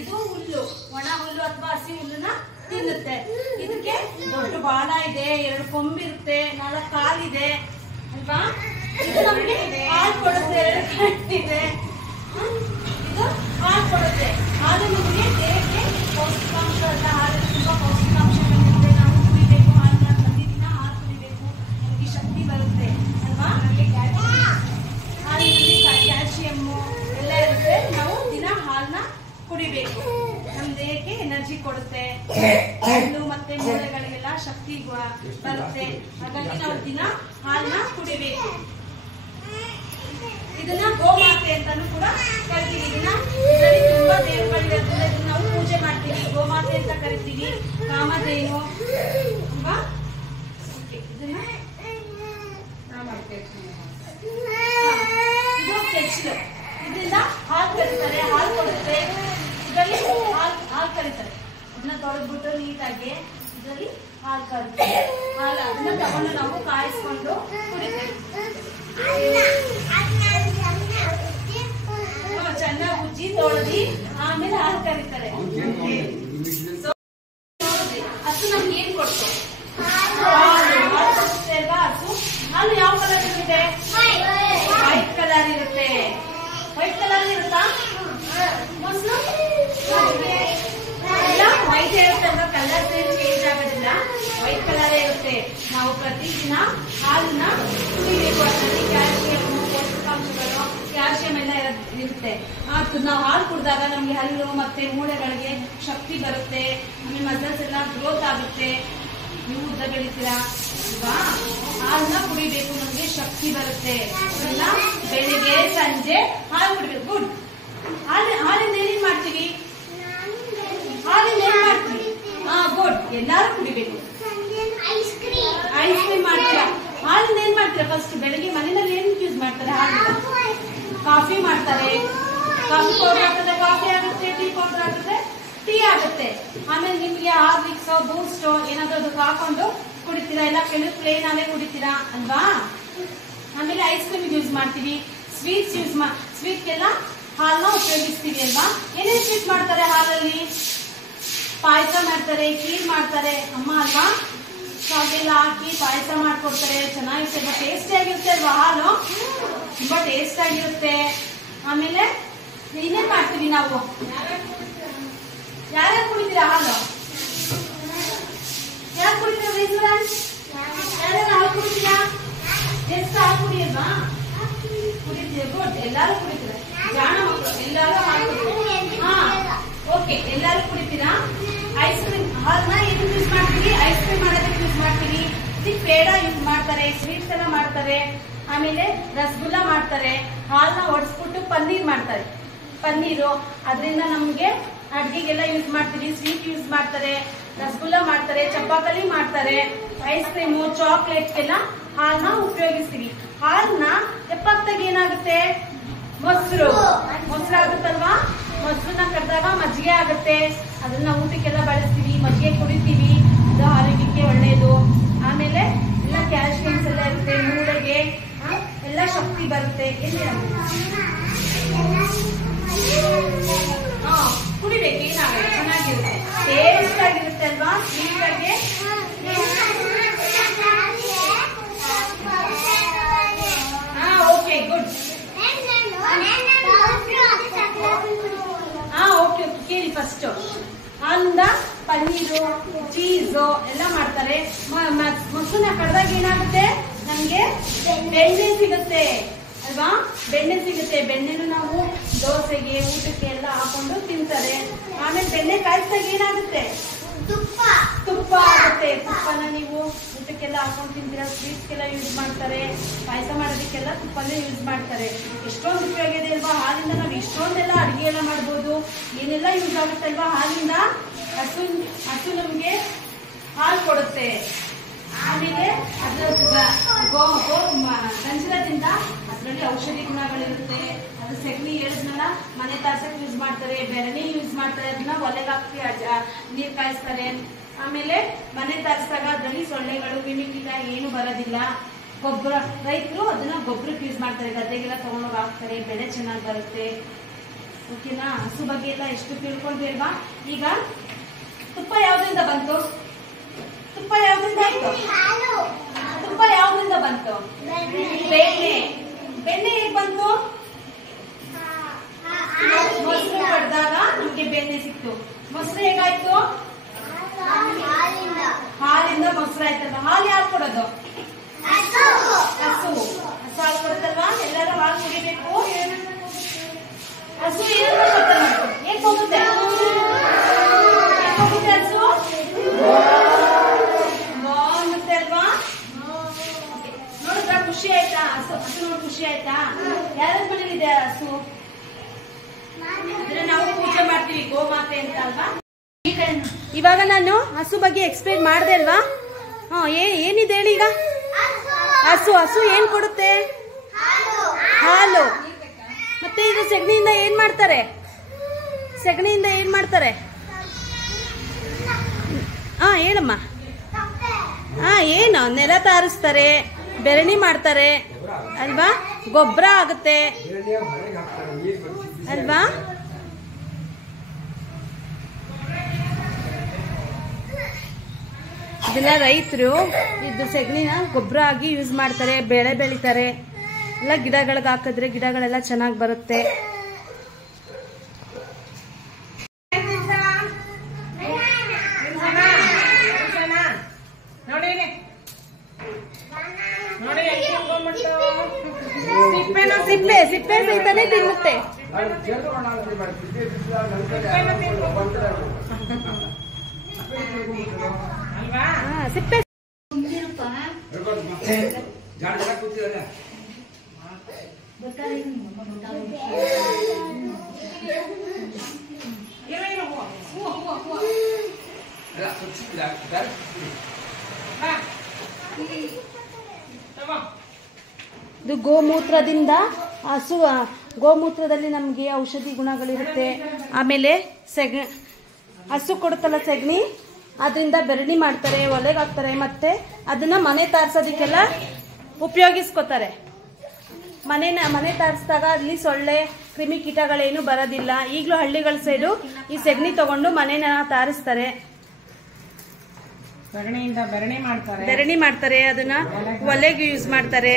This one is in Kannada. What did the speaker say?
ಇದು ಹುಲ್ಲು, ಒಣ ಹುಲ್ಲು ಅಥವಾ ಹಸಿ ಹುಲ್ಲನ್ನ ತಿನ್ನುತ್ತೆ. ಇದಕ್ಕೆ ದೊಡ್ಡ ಬಾಲ ಇದೆ, 2 ಕೊಂಬಿರುತ್ತೆ, 4 ಕಾಲಿದೆ ಅಲ್ವಾ. ಇದು ನಮಗೆ ಹಾಲು ಕೊಡುತ್ತೆ, 2 ಕಣ್ಣಿದೆ. ಇದು ಹಾಲು ಕೊಡುತ್ತೆ. ಹಾಲು ನಮಗೆ ದೇಹಕ್ಕೆ ಪೌಷ್ಟಿಕಾಂಶ ಅಲ್ಲ, ಹಾಲು ತುಂಬಾ ಪೌಷ್ಟಿಕಾಂಶ ಬಂದಿರುತ್ತೆ. ನಾವು ಕುಡಿಬೇಕು ಹಾಲನ್ನ, ಪ್ರತಿದಿನ ಹಾಲು ಕುಡಿಬೇಕು, ನಮಗೆ ಶಕ್ತಿ ಬರುತ್ತೆ ಅಲ್ವಾ. ಹಾಲಿನಲ್ಲಿ ಕ್ಯಾಲ್ಸಿಯಮ್ಮು ಎಲ್ಲ ಇರುತ್ತೆ. ನಾವು ದಿನ ಹಾಲನ್ನ ಕುಡಿಬೇಕು, ನಮ್ಮ ದೇಹಕ್ಕೆ ಎನರ್ಜಿ ಕೊಡುತ್ತೆ, ಹಣ್ಣು ಮತ್ತೆ ಮೂಳೆಗಳಿಗೆಲ್ಲ ಶಕ್ತಿ ಬರುತ್ತೆ. ಹಾಗಾಗಿ ನಾವು ದಿನ ಹಾಲನ್ನ ಕುಡಿಬೇಕು. ಇದನ್ನ ಗೋಮಾತೆ ಅಂತಾನು ಕೂಡ ಕರಿತೀವಿ. ಇದರಲ್ಲಿ ತುಂಬಾ ದೇವರುಗಳಿರೋದ್ರಿಂದ ಇದನ್ನ ನಾವು ಪೂಜೆ ಮಾಡ್ತೀವಿ, ಗೋಮಾತೆ ಅಂತ ಕರಿತೀವಿ. ಕಾಮಧೇನು ಅಲ್ವಾ. ಇದನ್ನ ಇದು ಕೆಚ್ಚಲು, ಇದರಿಂದ ಹಾಲು ಕರೀತಾರೆ, ಹಾಲು ಕೊಡುತ್ತೆ. ಇದರಲ್ಲಿ ಹಾಲು ಕರೀತಾರೆ. ಅದನ್ನ ತೊಳೆದ್ಬಿಟ್ಟು ನೀಟಾಗಿ ಇದರಲ್ಲಿ ಹಾಲು ಕರೀತಾರೆ. ಹಾಲು ಅದನ್ನ ತಗೊಂಡು ನಾವು ಕಾಯಿಸ್ಕೊಂಡು ಕುಡಿತೀವಿ. ಚೆನ್ನಾಗಿ ಉಜ್ಜಿ ತೊಳೆದಿ ಆಮೇಲೆ ಹಾಲು ಕರೀತಾರೆ. ಹಸು ನಮ್ಗೆ ಏನ್ ಕೊಡ್ತು? ಹಾಲು ಕೊಡುತ್ತೆ ಅಲ್ವಾ. ಹಾಲು ಯಾವ ಕಲರ್ ಇರುತ್ತೆ? ವೈಟ್ ಕಲರ್ ಇರುತ್ತೆ. ವೈಟ್ ಕಲರ್ ಇರುತ್ತಾ? ಮೊಸರು ಎಲ್ಲ ವೈಟ್ ಇರುತ್ತೆ ಅಲ್ವಾ, ಕಲರ್ ಚೇಂಜ್ ಆಗೋದಿಲ್ಲ, ವೈಟ್ ಕಲರ್ ಇರುತ್ತೆ. ನಾವು ಪ್ರತಿದಿನ ಹಾಲನ್ನ ಕುಡಿಬೇಕು. ಅದರಲ್ಲಿ ಕ್ಯಾಲ್ಸಿಯಂ, ಪೌಷ್ಟಿಕಾಂಶಗಳು, ಕ್ಯಾಲ್ಸಿಯಂ ಎಲ್ಲ ಇರುತ್ತೆ. ನಾವು ಹಾಲು ಕುಡಿದಾಗ ನಮ್ಗೆ ಹಲ್ಲು ಮತ್ತೆ ಮೂಳೆಗಳಿಗೆ ಶಕ್ತಿ ಬರುತ್ತೆ, ನಮಗೆ ಮಸಲ್ಸ್ ಎಲ್ಲ ಗ್ರೋತ್ ಆಗುತ್ತೆ. ನೀವು ಉದ್ದ ಬೆಳಿತೀರಾ ಅಲ್ವಾ. ಹಾಲನ್ನ ಕುಡಿಬೇಕು, ನಮ್ಗೆ ಶಕ್ತಿ ಬರುತ್ತೆ. ಎಲ್ಲ ಬೆಳಿಗ್ಗೆ ಸಂಜೆ ಹಾಲು ಕುಡಿಬೇಕು. ಗುಡ್. ಹಾಲಿಂದ ಏನೇನ್ ಮಾಡ್ತೀವಿ? ಹಾಲಿಂದ ಏನ್ ಮಾಡ್ತೀವಿ? ಗುಡ್. ಎಲ್ಲಾರು ಕುಡಿಬೇಕು. ಐಸ್ ಕ್ರೀಮ್ ಮಾಡ್ತೀರಾ? ಹಾಲಿಂದ ಏನ್ ಮಾಡ್ತೀರಾ? ಫಸ್ಟ್ ಬೆಳಿಗ್ಗೆ ಮನೆಯಲ್ಲಿ ಏನ್ ಯೂಸ್ ಮಾಡ್ತಾರೆ? ಹಾಲಿಂದ ಕಾಫಿ ಮಾಡ್ತಾರೆ. ಕಾಫಿ ಪೌಡರ್ ಹಾಕಿದ್ರೆ ಕಾಫಿ ಆಗುತ್ತೆ, ಟೀ ಪೌಡರ್ ಹಾಕಿದ್ರೆ ಟೀ ಆಗುತ್ತೆ. ಆಮೇಲೆ ನಿಮ್ಗೆ ಹಾರ್ಲಿಕ್ಸ್, ಬೂಸ್ಟ್ ಏನಾದ್ರು ಅದಕ್ಕೆ ಹಾಕೊಂಡು ಕುಡಿತೀರಾ, ಇಲ್ಲ ಕೆಲವು ಪ್ಲೇನ್ ಆಗೇ ಕುಡಿತೀರಾ ಅಲ್ವಾ. ಆಮೇಲೆ ಐಸ್ ಕ್ರೀಮ್ ಯೂಸ್ ಮಾಡ್ತೀವಿ. ಸ್ವೀಟ್ಗೆಲ್ಲ ಹಾಲನ್ನ ಉಪಯೋಗಿಸ್ತೀವಿ ಅಲ್ವಾ. ಏನೇನು ಸ್ವೀಟ್ ಮಾಡ್ತಾರೆ ಹಾಲಲ್ಲಿ? ಪಾಯಸ ಮಾಡ್ತಾರೆ, ಖೀರ್ ಮಾಡ್ತಾರೆ ಅಮ್ಮ ಅಲ್ವಾ. ಹಾಗೆಲ್ಲ ಹಾಕಿ ಪಾಯಸ ಮಾಡ್ಕೊಡ್ತಾರೆ, ಚೆನ್ನಾಗಿರುತ್ತೆ, ಟೇಸ್ಟಿ ಆಗಿರುತ್ತೆ ಅಲ್ವಾ. ಹಾಲು ತುಂಬಾ ಟೇಸ್ಟ್ ಆಗಿರುತ್ತೆ. ಆಮೇಲೆ ಇನ್ನೇನ್ ಮಾಡ್ತೀವಿ ನಾವು? ಯಾರ್ಯಾರು ಕುಡಿತೀರಾ ಹಾಲು? ಯಾರು ಕುಡಿತೀರಾ? ಯಾರ್ಯಾರು ಹಾಲು ಕುಡಿತೀರಾ? ಎಷ್ಟು ಹಾಲು ಕುಡಿಯಲ್ವಾ? ಕುಡಿತೀವಿ. ಗುಡ್. ಎಲ್ಲಾರು ಕುಡಿತೀರಾ? ಜಾಣ ಮಕ್ಕಳು ಎಲ್ಲಾರು ಹಾಲು ಕುಡಿತೀರಾ? ಓಕೆ, ಎಲ್ಲಾರು ಕುಡಿತೀರಾ? ಐಸ್ ಕ್ರೀಮ್ ಹಾಲನ್ನ ಏನು ಯೂಸ್ ಮಾಡ್ತೀವಿ? ಐಸ್ ಕ್ರೀಮ್ ಮಾಡೋದಕ್ಕೆ ಯೂಸ್ ಮಾಡ್ತೀವಿ. ಇದಕ್ಕೆ ಪೇಡ ಯೂಸ್ ಮಾಡ್ತಾರೆ, ಸ್ವೀಟ್ಸ್ ಎಲ್ಲ ಮಾಡ್ತಾರೆ. ಆಮೇಲೆ ರಸಗುಲ್ಲ ಮಾಡ್ತಾರೆ. ಹಾಲನ್ನ ಒಡಿಸ್ಬಿಟ್ಟು ಪನ್ನೀರ್ ಮಾಡ್ತಾರೆ. ಪನ್ನೀರು ಅದರಿಂದ ನಮ್ಗೆ ಅಡ್ಗೆಗೆಲ್ಲ ಯೂಸ್ ಮಾಡ್ತೀವಿ. ಸ್ವೀಟ್ ಯೂಸ್ ಮಾಡ್ತಾರೆ, ರಸಗುಲ್ಲ ಮಾಡ್ತಾರೆ, ಚಪಾಕಲಿ ಮಾಡ್ತಾರೆ, ಐಸ್ ಕ್ರೀಮು, ಚಾಕ್ಲೇಟ್ಗೆಲ್ಲ ಹಾಲನ್ನ ಉಪಯೋಗಿಸ್ತೀವಿ. ಹಾಲನ್ನ ತೆಪ್ಪಾಗ್ತಾಗ ಏನಾಗುತ್ತೆ? ಮೊಸರು ಆಗುತ್ತಲ್ವಾ. ಮೊಸರನ್ನ ಕರೆದಾಗ ಮಜ್ಜಿಗೆ ಆಗುತ್ತೆ. ಅದನ್ನ ಊಟಕ್ಕೆಲ್ಲ ಬಳಸ್ತೀವಿ, ಮಜ್ಜಿಗೆ ಕುಡಿತೀವಿ. ಇದು ಆರೋಗ್ಯಕ್ಕೆ ಒಳ್ಳೆಯದು. ಆಮೇಲೆ ಎಲ್ಲ ಕ್ಯಾಲ್ಸಿಯಮ್ಸ್ ಎಲ್ಲ ಇರುತ್ತೆ, ಮೂಳೆಗೆ ಎಲ್ಲ ಶಕ್ತಿ ಬರುತ್ತೆ. ಕುಡಿಬೇಕು, ಏನಾಗುತ್ತೆ, ಚೆನ್ನಾಗಿರುತ್ತೆ, ಟೇಸ್ಟ್ ಆಗಿರುತ್ತೆ ಅಲ್ವಾ. ಸ್ವೀಟ್ ಆಗಿ ಓಕೆ, ಗುಡ್. ಓಕೆ, ಕೇಳಿ. ಫಸ್ಟ್ ಹಾಲಿಂದ ಪನ್ನೀರು, ಚೀಸು ಎಲ್ಲ ಮಾಡ್ತಾರೆ. ಮೊಸರನ್ನ ಕಡ್ದಾಗ ಏನಾಗುತ್ತೆ? ನಮ್ಗೆ ಬೆಣ್ಣೆ ಸಿಗುತ್ತೆ ಅಲ್ವಾ. ಬೆಣ್ಣೆ ಸಿಗುತ್ತೆ. ಬೆಣ್ಣೆನು ನಾವು ದೋಸೆಗೆ, ಊಟಕ್ಕೆ ಎಲ್ಲ ಹಾಕೊಂಡು ತಿಂತಾರೆ. ಆಮೇಲೆ ಬೆಣ್ಣೆ ಕಾಯಿಸಿದಾಗ ಏನಾಗುತ್ತೆ? ತುಪ್ಪ ಆಗುತ್ತೆ. ತುಪ್ಪನ ನೀವು ಊಟಕ್ಕೆಲ್ಲ ಹಾಕೊಂಡು ತಿಂತೀರಾ, ಸ್ವೀಟ್ಸ್ಗೆಲ್ಲ ಯೂಸ್ ಮಾಡ್ತಾರೆ, ಪಾಯಸ ಮಾಡೋದಕ್ಕೆಲ್ಲ ತುಪ್ಪನೇ ಯೂಸ್ ಮಾಡ್ತಾರೆ. ಎಷ್ಟೊಂದು ಉಪಯೋಗ ಇದೆ ಅಲ್ವಾ ಹಾಲಿಂದ. ನಾವು ಎಷ್ಟೊಂದೆಲ್ಲ ಅಡುಗೆ ಎಲ್ಲ ಮಾಡ್ಬೋದು, ಏನೆಲ್ಲ ಯೂಸ್ ಆಗುತ್ತೆ ಅಲ್ವಾ ಹಾಲಿಂದ. ಹಸು ನಮ್ಗೆ ಹಾಲು ಕೊಡುತ್ತೆ. ಆಮೇಲೆ ಅದ್ರ ಗಂಜಲದಿಂದ ಅದರಲ್ಲಿ ಔಷಧಿ ಗುಣಗಳಿರುತ್ತೆ. ಅದು ಸೆಗಣಿ ಹೇಳಿದ್ನಲ್ಲ, ಮನೆ ತಾರ್ಸಕ್ಕೆ ಯೂಸ್ ಮಾಡ್ತಾರೆ, ಬೆರಣಿ ಯೂಸ್ ಮಾಡ್ತಾರೆ. ಅದನ್ನ ಒಲೆಗೆ ಹಾಕಿ ನೀರು ಕಾಯಿಸ್ತಾರೆ. ಆಮೇಲೆ ಮನೆ ತಾರಿಸಿದಾಗ ಅದರಲ್ಲಿ ಸೊಳ್ಳೆಗಳು, ಕ್ರಿಮಿಕೀಟ ಏನು ಬರೋದಿಲ್ಲ. ಗೊಬ್ಬರ ರೈತರು ಅದನ್ನ ಗೊಬ್ಬರಕ್ಕೆ ಯೂಸ್ ಮಾಡ್ತಾರೆ, ಗದ್ದೆಗೆಲ್ಲ ತಗೊಂಡೋಗಿ ಹಾಕ್ತಾರೆ, ಬೆಳೆ ಚೆನ್ನಾಗಿ ಬರುತ್ತೆ. ಓಕೆನಾ? ಹಸು ಬಗ್ಗೆ ಎಲ್ಲ ಎಷ್ಟು ತಿಳ್ಕೊಂಡ್ವಿ ಅಲ್ವಾ? ಈಗ ತುಪ್ಪ ಯಾವ್ದ್ರಿಂದ ಬಂತು? ತುಪ್ಪ ಯಾವ್ದ್ರಿಂದ ಆಯ್ತು? ತುಪ್ಪ ಯಾವ್ದ್ರಿಂದ ಬಂತು? ಬೆಣ್ಣೆ. ಬೆಣ್ಣೆ ಹೇಗ್ ಬಂತು? ಮೊಸರು ಕಡ್ದಾಗ ನಮ್ಗೆ ಬೆಣ್ಣೆ ಸಿಕ್ತು. ಮೊಸರು ಹೇಗಾಯ್ತು? ಹಾಲಿಂದ ಮೊಸರು ಆಯ್ತಲ್ಲ. ಹಾಲು ಯಾರು ಕೊಡೋದು? ಹಸು. ಹಸು ಹಾಲು ಕೊಡುತ್ತಲ್ವಾ? ಎಲ್ಲರೂ ಹಾಲು ಕುಡಿಬೇಕು. ಹಸು ಏನ್ ಹೋಗುತ್ತೆ? ಹೋಗುತ್ತೆ ಹಸು ಅನ್ನುತ್ತೆ ಅಲ್ವಾ? ನೋಡಿದ್ರ ಖುಷಿ ಆಯ್ತಾ? ಹಸು ನೋಡಿ ಖುಷಿ ಆಯ್ತಾ? ಯಾರ ಮನೇಲಿದೆ ಹಸು? ನಾವು ಪೂಜೆ ಮಾಡ್ತೀವಿ ಗೋಮಾತೆ ಅಂತ ಅಲ್ವಾ? ಇವಾಗ ನಾನು ಹಸು ಬಗ್ಗೆ ಎಕ್ಸ್ಪ್ಲೇನ್ ಮಾಡಿದೆ ಅಲ್ವಾ? ಏನಿದೆ ಹೇಳಿ ಈಗ? ಹಸು ಏನ್ ಕೊಡುತ್ತೆ? ಹಾಲು. ಮತ್ತೆ ಇದು ಸೆಗಣಿಯಿಂದ ಏನ್ ಮಾಡ್ತಾರೆ? ಹೇಳಮ್ಮ. ಏನು ನೆಲ ತಾರಿಸ್ತಾರೆ, ಬೆರಣಿ ಮಾಡ್ತಾರೆ ಅಲ್ವಾ? ಗೊಬ್ಬರ ಆಗುತ್ತೆ ಅಲ್ವಾ? ಇದೆಲ್ಲ ರೈತರು ಇದು ಸೆಗಣಿನ ಗೊಬ್ಬರ ಆಗಿ ಯೂಸ್ ಮಾಡ್ತಾರೆ, ಬೆಳೆ ಬೆಳಿತಾರೆ ಎಲ್ಲ. ಗಿಡಗಳಿಗೆ ಹಾಕಿದ್ರೆ ಗಿಡಗಳೆಲ್ಲ ಚೆನ್ನಾಗಿ ಬರುತ್ತೆ. ಸಿಪ್ಪೆ ಸಹಿತಾನೆ ತಿನ್ನುತ್ತೆ. ಸಿಪ್ಪೆ ಇದು ಗೋಮೂತ್ರದಿಂದ ಗೋಮೂತ್ರದಲ್ಲಿ ನಮಗೆ ಔಷಧಿ ಗುಣಗಳಿರುತ್ತೆ. ಆಮೇಲೆ ಹಸು ಕೊಡುತ್ತಲ್ಲ ಸೆಗಣಿ, ಅದರಿಂದ ಬೆರಣಿ ಮಾಡ್ತಾರೆ, ಒಲೆಗೆ ಹಾಕ್ತಾರೆ. ಮತ್ತೆ ಅದನ್ನ ಮನೆ ತಾರ್ಸೋದಕ್ಕೆಲ್ಲ ಉಪಯೋಗಿಸ್ಕೋತಾರೆ. ಮನೆ ತಾರಿಸಿದಾಗ ಅಲ್ಲಿ ಸೊಳ್ಳೆ ಕ್ರಿಮಿ ಕೀಟಗಳೇನು ಬರೋದಿಲ್ಲ. ಈಗಲೂ ಹಳ್ಳಿಗಳ ಸೈಡು ಈ ಸೆಗಣಿ ತಗೊಂಡು ಮನೆನ ತಾರಿಸ್ತಾರೆ, ಸಗಣಿಯಿಂದ ಬೆರಣಿ ಮಾಡ್ತಾರೆ, ಅದನ್ನ ಒಲೆಗೆ ಯೂಸ್ ಮಾಡ್ತಾರೆ.